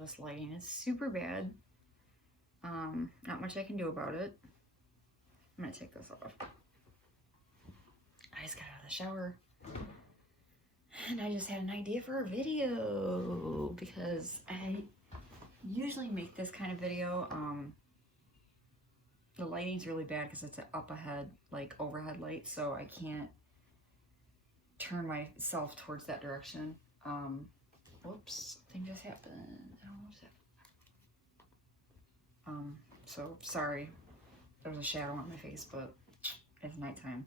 this lighting is super bad. Not much I can do about it. I'm gonna take this off. I just got out of the shower and I just had an idea for a video because I usually make this kind of video. The lighting's really bad because it's an up ahead, like overhead light, so I can't turn myself towards that direction. Whoops, thing just happened. I don't know what just happened. So sorry. There was a shadow on my face, but it's nighttime.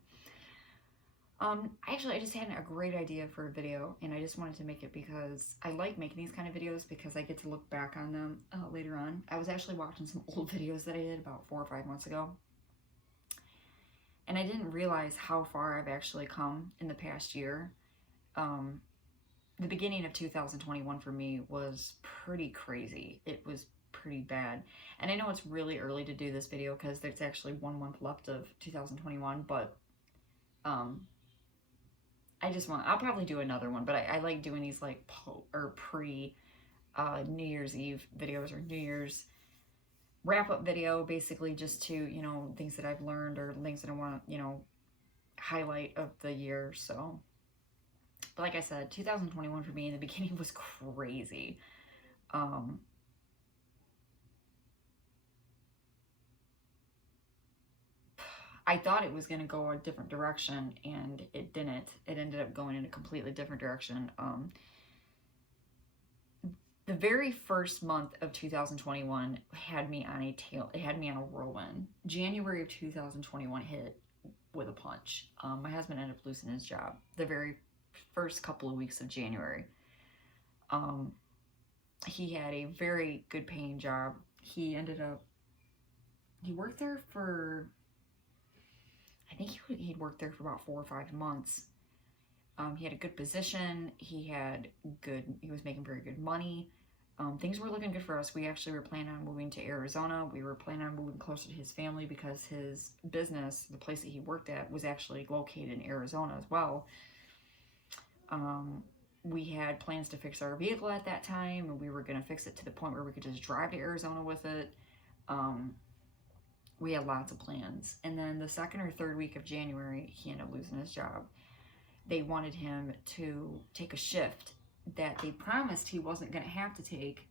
Actually, I just had a great idea for a video, and I just wanted to make it because I like making these kind of videos because I get to look back on them later on. I was actually watching some old videos that I did about 4 or 5 months ago, and I didn't realize how far I've actually come in the past year. The beginning of 2021 for me was pretty crazy. It was pretty bad. And I know it's really early to do this video because there's actually 1 month left of 2021, but I'll probably do another one, but I like doing these like pre New Year's Eve videos or New Year's wrap-up video, basically just to, you know, things that I've learned or things that I want to, you know, highlight of the year. So, but like I said, 2021 for me in the beginning was crazy. I thought it was going to go a different direction, and it didn't. It ended up going in a completely different direction. The very first month of 2021 had me on a whirlwind. January of 2021 hit with a punch. My husband ended up losing his job the very first couple of weeks of January. He had a very good paying job. He worked there for, I think he'd worked there for about 4 or 5 months. He had a good position. He was making very good money. Things were looking good for us. We actually were planning on moving to Arizona. We were planning on moving closer to his family because his business, the place that he worked at, was actually located in Arizona as well. We had plans to fix our vehicle at that time, and we were going to fix it to the point where we could just drive to Arizona with it. We had lots of plans. And then the 2nd or 3rd week of January, he ended up losing his job. They wanted him to take a shift that they promised he wasn't going to have to take.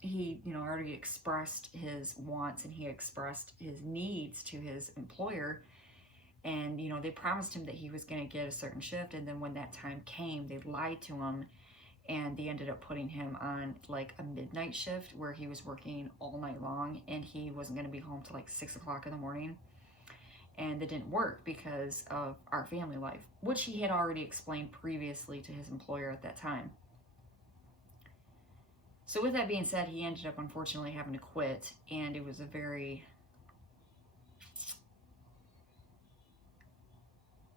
He, you know, already expressed his wants and he expressed his needs to his employer. And, you know, they promised him that he was going to get a certain shift. And then when that time came, they lied to him. And they ended up putting him on like a midnight shift where he was working all night long, and he wasn't going to be home till like 6 o'clock in the morning. And it didn't work because of our family life, which he had already explained previously to his employer at that time. So with that being said, he ended up unfortunately having to quit, and it was a very,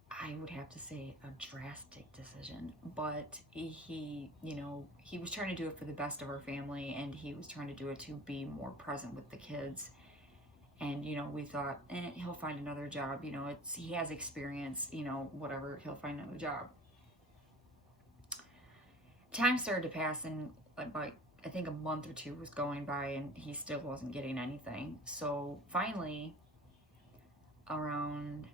I would have to say, a drastic decision, but he, you know, he was trying to do it for the best of our family, and he was trying to do it to be more present with the kids. And, you know, we thought, he'll find another job, you know, he has experience, you know, whatever, he'll find another job. Time started to pass, and like, I think a month or 2 was going by, and he still wasn't getting anything. So finally, around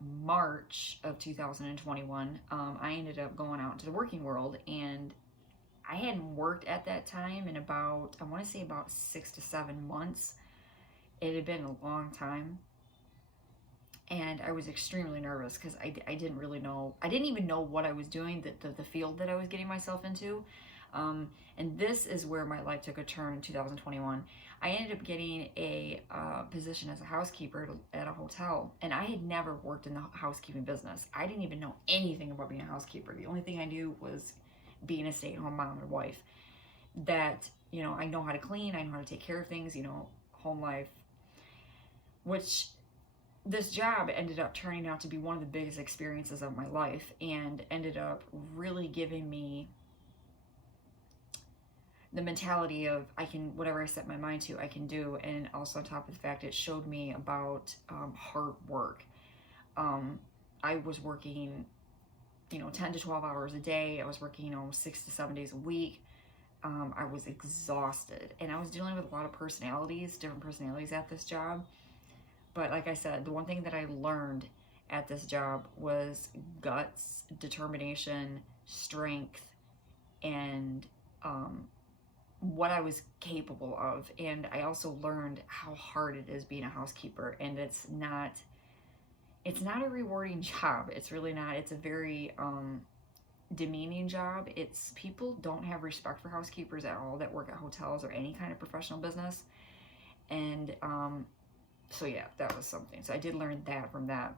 March of 2021, I ended up going out into the working world, and I hadn't worked at that time in about, I want to say about 6 to 7 months. It had been a long time, and I was extremely nervous because I didn't really know, I didn't even know what I was doing, the field that I was getting myself into. And this is where my life took a turn in 2021. I ended up getting a position as a housekeeper at a hotel, and I had never worked in the housekeeping business. I didn't even know anything about being a housekeeper. The only thing I knew was being a stay-at-home mom and wife. That, you know, I know how to clean, I know how to take care of things, you know, home life. Which this job ended up turning out to be one of the biggest experiences of my life, and ended up really giving me the mentality of whatever I set my mind to, I can do. And also on top of the fact, it showed me about hard work. I was working, you know, 10 to 12 hours a day. I was working, you know, 6 to 7 days a week. I was exhausted, and I was dealing with a lot of personalities, different personalities at this job. But like I said, the one thing that I learned at this job was guts, determination, strength, and what I was capable of. And I also learned how hard it is being a housekeeper, and it's not a rewarding job. It's really not. It's a very demeaning job. It's people don't have respect for housekeepers at all that work at hotels or any kind of professional business. And so yeah, that was something. So I did learn that from that.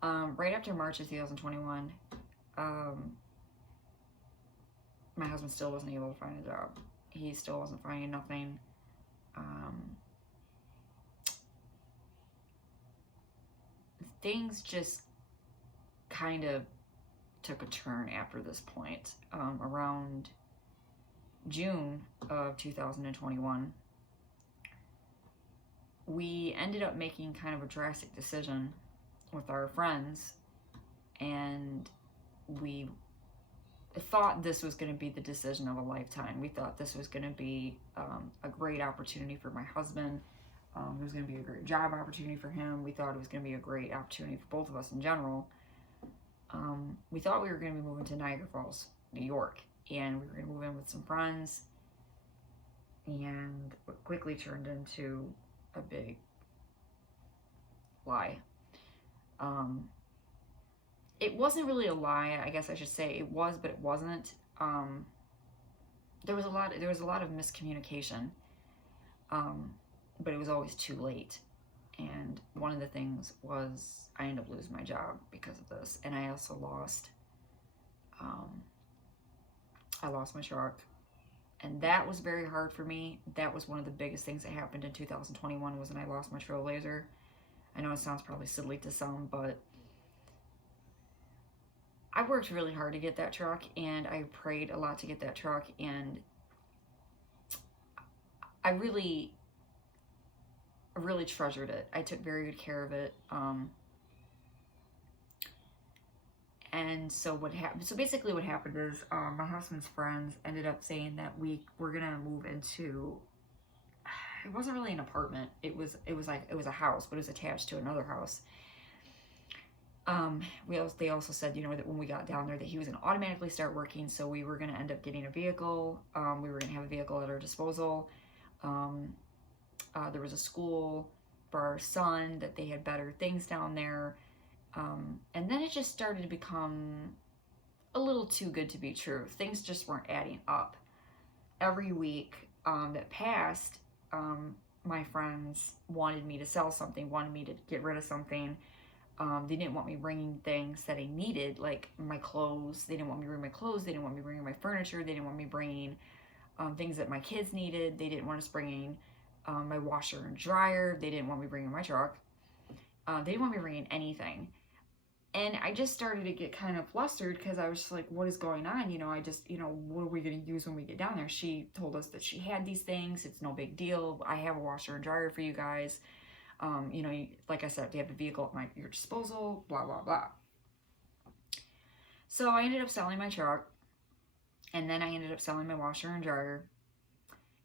Right after March of 2021, my husband still wasn't able to find a job. He still wasn't finding nothing. Things just kind of took a turn after this point. Around June of 2021, we ended up making kind of a drastic decision with our friends, and we thought this was going to be the decision of a lifetime. We thought this was going to be a great opportunity for my husband. It was going to be a great job opportunity for him. We thought it was going to be a great opportunity for both of us in general. We thought we were going to be moving to Niagara Falls, New York, and we were going to move in with some friends, and it quickly turned into a big lie. It wasn't really a lie, I guess I should say. It was, but it wasn't. There was a lot of miscommunication, but it was always too late. And one of the things was I ended up losing my job because of this, and I also lost my truck, and that was very hard for me. That was one of the biggest things that happened in 2021 was when I lost my Trailblazer. I know it sounds probably silly to some, but I worked really hard to get that truck, and I prayed a lot to get that truck, and I really treasured it. I took very good care of it. And so basically what happened is my husband's friends ended up saying that we were gonna move into, it wasn't really an apartment. It was a house, but it was attached to another house. They also said, that when we got down there that he was going to automatically start working, so we were going to end up getting a vehicle. We were going to have a vehicle at our disposal. There was a school for our son, that they had better things down there. And then it just started to become a little too good to be true. Things just weren't adding up. Every week that passed, my friends wanted me to sell something, wanted me to get rid of something. They didn't want me bringing things that I needed, like my clothes. They didn't want me bringing my clothes. They didn't want me bringing my furniture. They didn't want me bringing things that my kids needed. They didn't want us bringing my washer and dryer. They didn't want me bringing my truck. They didn't want me bringing anything. And I just started to get kind of flustered because I was just like, what is going on? What are we going to use when we get down there? She told us that she had these things. It's no big deal. I have a washer and dryer for you guys. Like I said, they have a vehicle at your disposal, blah, blah, blah. So I ended up selling my truck, and then I ended up selling my washer and dryer.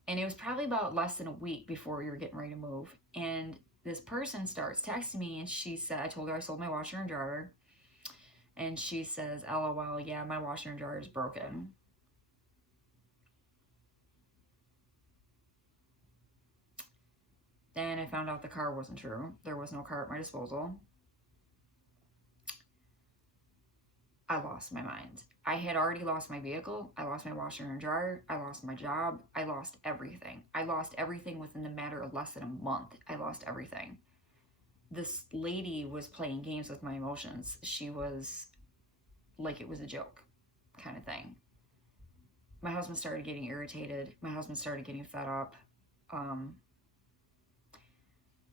And it was probably about less than a week before we were getting ready to move. And this person starts texting me, and she said, I told her I sold my washer and dryer. And she says, LOL, yeah, my washer and dryer is broken. Then I found out the car wasn't true. There was no car at my disposal. I lost my mind. I had already lost my vehicle. I lost my washer and dryer. I lost my job. I lost everything. I lost everything within the matter of less than a month. I lost everything. This lady was playing games with my emotions. She was like it was a joke kind of thing. My husband started getting irritated. My husband started getting fed up.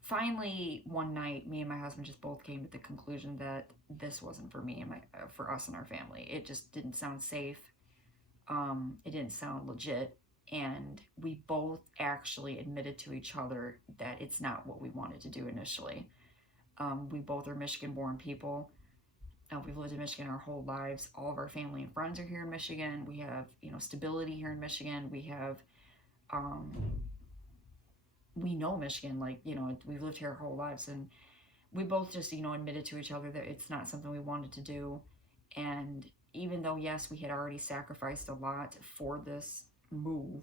Finally, one night, me and my husband just both came to the conclusion that this wasn't for me and for us and our family. It just didn't sound safe. It didn't sound legit, and we both actually admitted to each other that it's not what we wanted to do initially. We both are Michigan-born people, We've lived in Michigan our whole lives. All of our family and friends are here in Michigan. We have, stability here in Michigan. We have, we know Michigan, like, we've lived here our whole lives. And we both just, admitted to each other that it's not something we wanted to do. And even though, yes, we had already sacrificed a lot for this move,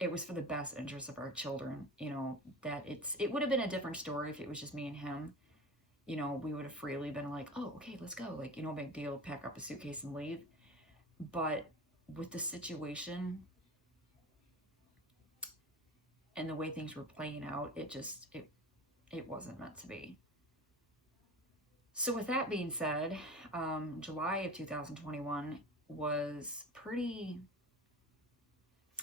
it was for the best interest of our children, that it would have been a different story if it was just me and him. We would have freely been like, oh, okay, let's go. Like, big deal, pack up a suitcase and leave. But with the situation and the way things were playing out, it wasn't meant to be. So with that being said, July of 2021 was pretty...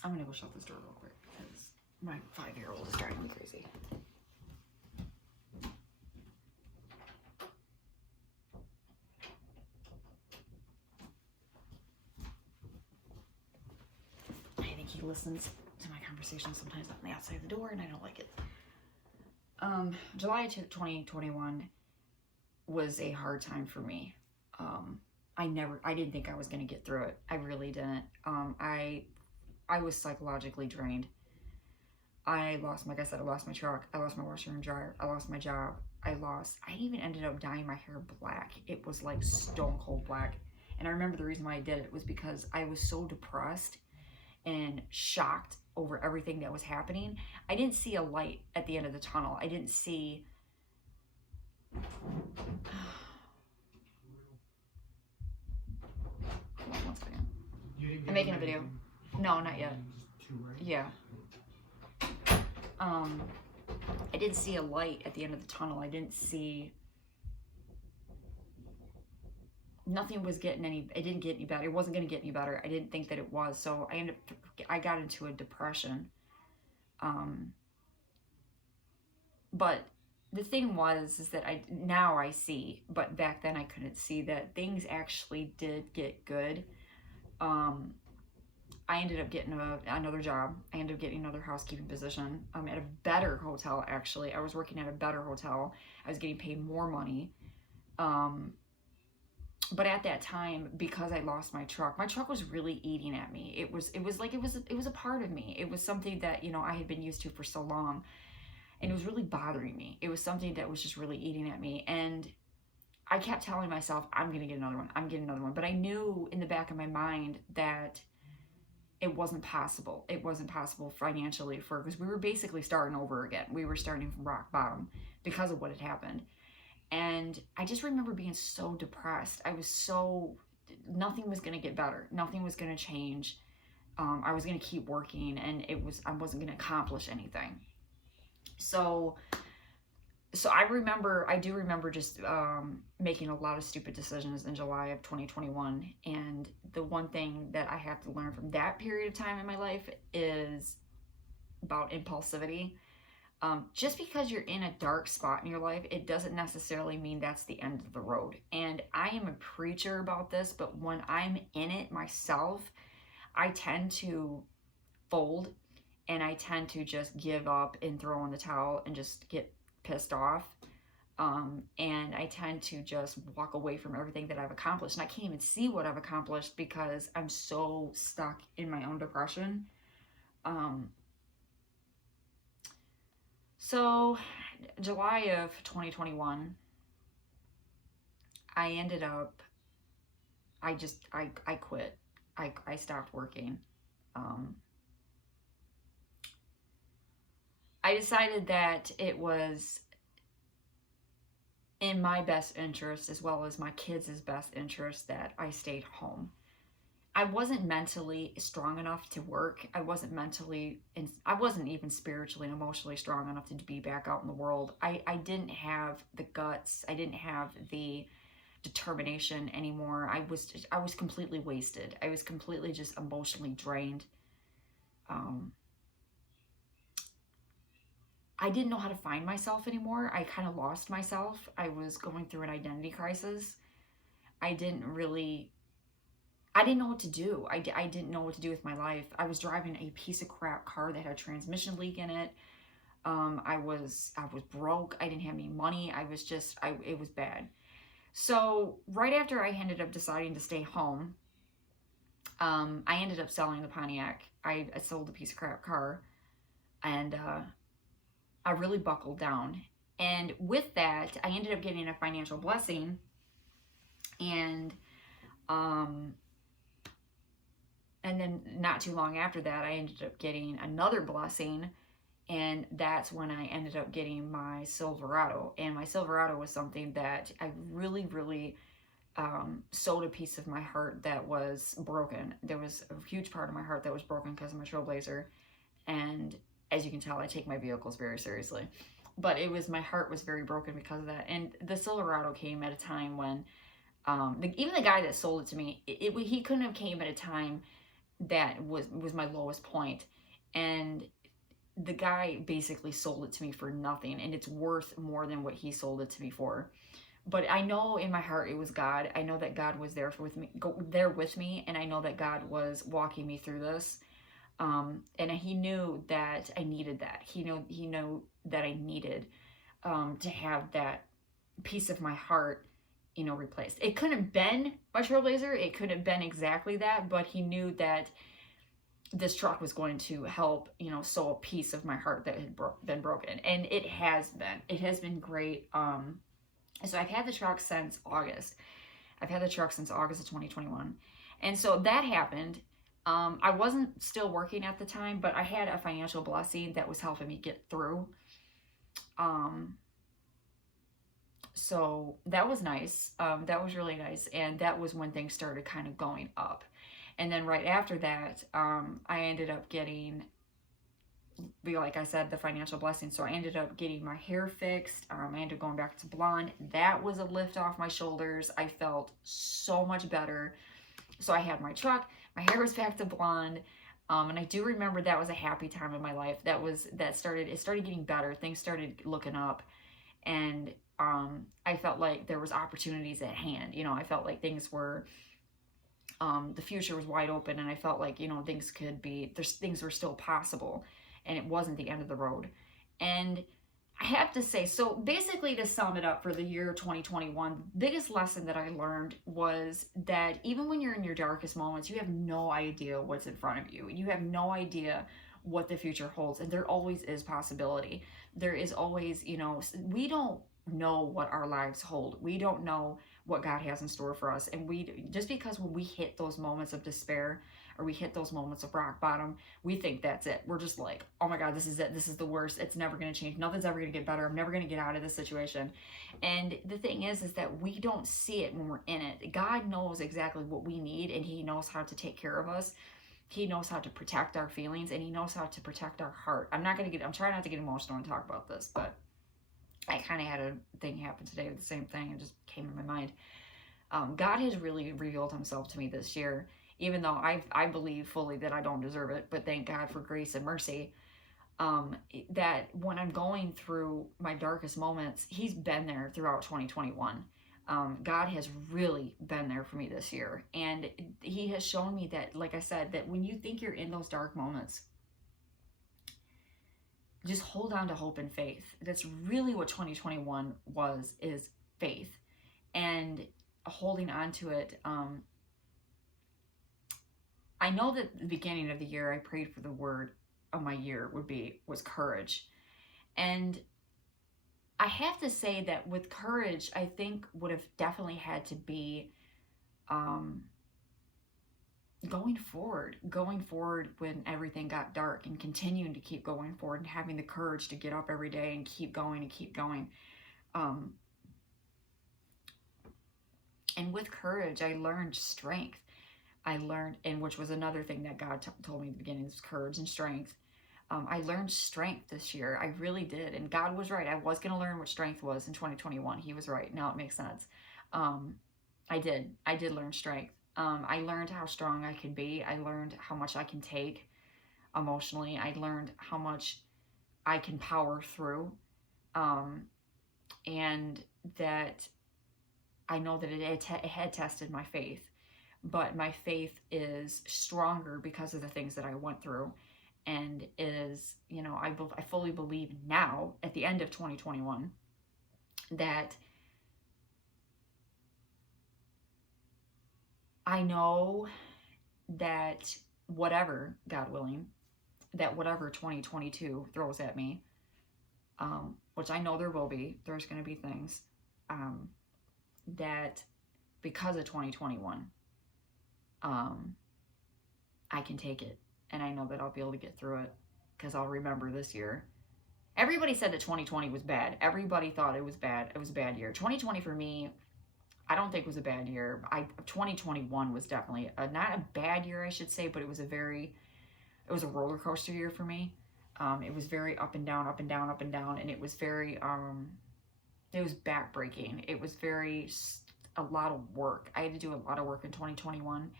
I'm going to go shut this door real quick because my 5-year-old is driving me crazy. I think he listens to my conversation sometimes on the outside of the door, and I don't like it. July 2021 was a hard time for me. I didn't think I was going to get through it. I really didn't. I was psychologically drained. Like I said, I lost my truck. I lost my washer and dryer. I lost my job. I even ended up dyeing my hair black. It was like stone cold black. And I remember the reason why I did it was because I was so depressed and shocked over everything that was happening. I didn't see a light at the end of the tunnel. I didn't see... Hold on one second. I'm making a video. No, not yet. Yeah. I didn't see a light at the end of the tunnel. I didn't see... Nothing was getting it didn't get any better. It wasn't going to get any better. I didn't think that it was. So I got into a depression. But the thing is that now I see, but back then I couldn't see that things actually did get good. I ended up getting another job. I ended up getting another housekeeping position at a better hotel, actually. I was working at a better hotel. I was getting paid more money. But at that time, because I lost my truck was really eating at me. It was a part of me. It was something that, I had been used to for so long, and it was really bothering me. It was something that was just really eating at me. And I kept telling myself, I'm going to get another one. I'm getting another one. But I knew in the back of my mind that it wasn't possible. It wasn't possible financially because we were basically starting over again. We were starting from rock bottom because of what had happened. And I just remember being so depressed. Nothing was going to get better. Nothing was going to change. I was going to keep working, and I wasn't going to accomplish anything. So I do remember just making a lot of stupid decisions in July of 2021. And the one thing that I have to learn from that period of time in my life is about impulsivity. Just because you're in a dark spot in your life, it doesn't necessarily mean that's the end of the road. And I am a preacher about this, but when I'm in it myself, I tend to fold, and I tend to just give up and throw in the towel and just get pissed off. And I tend to just walk away from everything that I've accomplished. And I can't even see what I've accomplished because I'm so stuck in my own depression. So July of 2021, I ended up, I quit. I stopped working. I decided that it was in my best interest, as well as my kids' best interest, that I stayed home. I wasn't mentally strong enough to work. I wasn't even spiritually and emotionally strong enough to be back out in the world. I didn't have the guts. I didn't have the determination anymore. I was completely wasted. I was completely just emotionally drained. I didn't know how to find myself anymore. I kind of lost myself. I was going through an identity crisis. I didn't know what to do. I didn't know what to do with my life. I was driving a piece of crap car that had a transmission leak in it. I was broke. I didn't have any money. It was bad. So right after I ended up deciding to stay home, I ended up selling the Pontiac. I sold a piece of crap car, and I really buckled down. And with that, I ended up getting a financial blessing, and um, and then not too long after that, I ended up getting another blessing, and that's when I ended up getting my Silverado. And my Silverado was something that I really, really sold a piece of my heart that was broken. There was a huge part of my heart that was broken because of my Trailblazer, and as you can tell, I take my vehicles very seriously. But my heart was very broken because of that. And the Silverado came at a time when even the guy that sold it to me, he couldn't have came at a time that was my lowest point. And the guy basically sold it to me for nothing, and it's worth more than what he sold it to me for. But I know in my heart it was God. I know that God was there with me, and I know that God was walking me through this. And He knew that I needed that. He knew that I needed to have that piece of my heart, replaced. It couldn't have been my Trailblazer. It couldn't have been exactly that, but He knew that this truck was going to help, sew a piece of my heart that had been broken. And it has been great. So I've had the truck since August. I've had the truck since August of 2021. And so that happened. I wasn't still working at the time, but I had a financial blessing that was helping me get through. So that was nice. That was really nice. And that was when things started kind of going up. And then right after that, I ended up getting, like I said, the financial blessing. So I ended up getting my hair fixed. I ended up going back to blonde. That was a lift off my shoulders. I felt so much better. So I had my truck, my hair was back to blonde. And I do remember that was a happy time in my life. It started getting better. Things started looking up. And I felt like there was opportunities at hand. I felt like things were, the future was wide open, and I felt like, things were still possible, and it wasn't the end of the road. And I have to say, so basically, to sum it up for the year 2021, the biggest lesson that I learned was that even when you're in your darkest moments, you have no idea what's in front of you. You have no idea what the future holds, and there always is possibility. There is always, we don't know what our lives hold. We don't know what God has in store for us. And just because when we hit those moments of despair, or we hit those moments of rock bottom, we think that's it. We're just like, oh my God, this is it. This is the worst. It's never going to change. Nothing's ever going to get better. I'm never going to get out of this situation. And the thing is that we don't see it when we're in it. God knows exactly what we need, and He knows how to take care of us. He knows how to protect our feelings, and He knows how to protect our heart. I'm trying not to get emotional and talk about this, but I kind of had a thing happen today with the same thing. It just came to my mind. God has really revealed Himself to me this year, even though I believe fully that I don't deserve it, but thank God for grace and mercy. That when I'm going through my darkest moments, He's been there throughout 2021. God has really been there for me this year. And He has shown me that, like I said, that when you think you're in those dark moments, just hold on to hope and faith. That's really what 2021 is faith. And holding on to it. I know that at the beginning of the year, I prayed for the word of my year was courage. And I have to say that with courage, I think would have definitely had to be going forward when everything got dark, and continuing to keep going forward, and having the courage to get up every day and keep going. And with courage, I learned strength. And which was another thing that God told me at the beginning, was courage and strength. I learned strength this year. I really did. And God was right. I was going to learn what strength was in 2021. He was right. Now it makes sense. I did learn strength. I learned how strong I could be. I learned how much I can take emotionally. I learned how much I can power through. And that I know that it had tested my faith, but my faith is stronger because of the things that I went through, and is, I fully believe now at the end of 2021 that I know that whatever, God willing, that whatever 2022 throws at me, which I know there will be, there's going to be things that because of 2021, I can take it. And I know that I'll be able to get through it because I'll remember this year. Everybody said that 2020 was bad. Everybody thought it was bad. It was a bad year. 2020 for me, I don't think was a bad year. 2021 was definitely not a bad year, I should say, but it was a roller coaster year for me. It was very up and down, up and down, up and down, and it was very, it was backbreaking. It was a lot of work. I had to do a lot of work in 2021,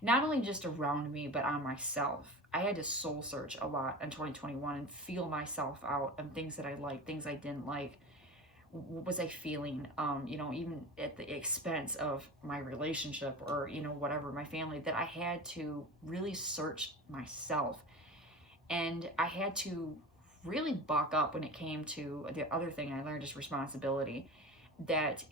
not only just around me, but on myself. I had to soul search a lot in 2021 and feel myself out and things that I liked, things I didn't like. What was I feeling? Even at the expense of my relationship or, whatever, my family, that I had to really search myself. And I had to really buck up when it came to the other thing I learned is responsibility. That,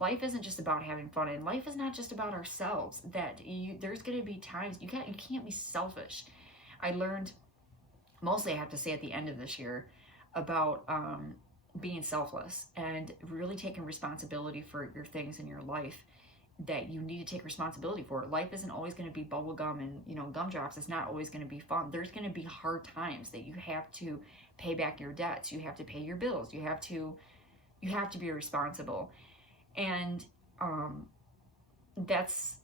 life isn't just about having fun, and life is not just about ourselves. That there's going to be times you can't be selfish. I learned, mostly I have to say at the end of this year, about being selfless and really taking responsibility for your things in your life that you need to take responsibility for. Life isn't always going to be bubble gum and gumdrops. It's not always going to be fun. There's going to be hard times that you have to pay back your debts. You have to pay your bills. You have to be responsible. And that's,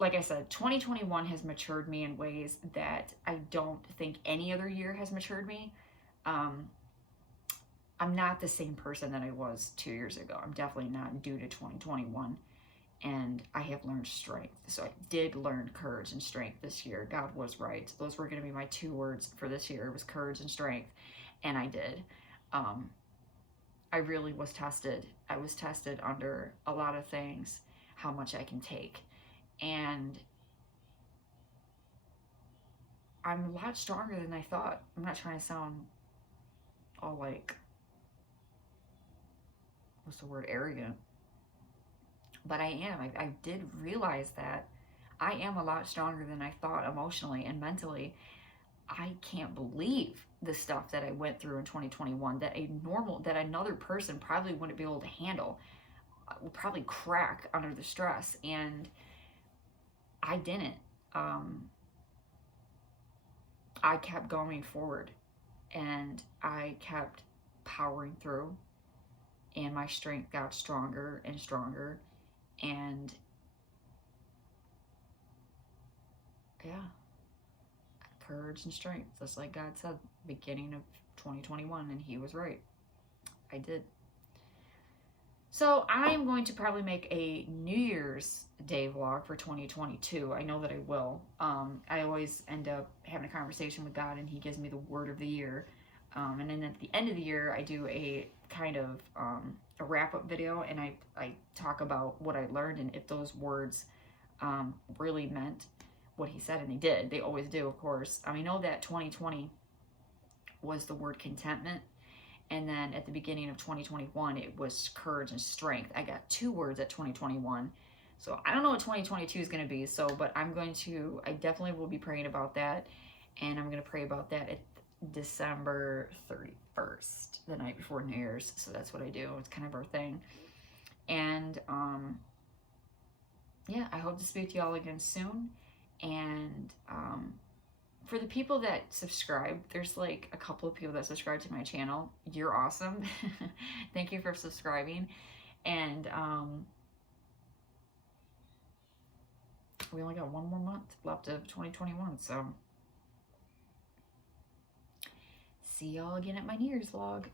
like I said, 2021 has matured me in ways that I don't think any other year has matured me. I'm not the same person that I was 2 years ago. I'm definitely not, due to 2021. And I have learned strength. So I did learn courage and strength this year. God was right. Those were going to be my 2 words for this year. It was courage and strength. And I did. I really was tested. I was tested under a lot of things, how much I can take. And I'm a lot stronger than I thought. I'm not trying to sound all like, what's the word, arrogant. But I am. I did realize that I am a lot stronger than I thought emotionally and mentally. I can't believe the stuff that I went through in 2021 that another person probably wouldn't be able to handle, would probably crack under the stress. And I didn't. I kept going forward and I kept powering through, and my strength got stronger and stronger. And yeah, courage and strength, just like God said, beginning of 2021, and he was right. I did. So I am going to probably make a New Year's Day vlog for 2022. I know that I will. I always end up having a conversation with God, and he gives me the word of the year. And then at the end of the year, I do a kind of a wrap-up video, and I talk about what I learned and if those words really meant what he said, and they did. They always do, of course. I know that 2020 was the word contentment, and then at the beginning of 2021, it was courage and strength. I got 2 words at 2021. So I don't know what 2022 is going to be, but I definitely will be praying about that, and I'm going to pray about that at December 31st, the night before New Year's. So that's what I do. It's kind of our thing. And yeah, I hope to speak to y'all again soon. And for the people that subscribe, there's like a couple of people that subscribe to my channel. You're awesome. Thank you for subscribing. And we only got 1 more month left of 2021, so see y'all again at my New Year's vlog.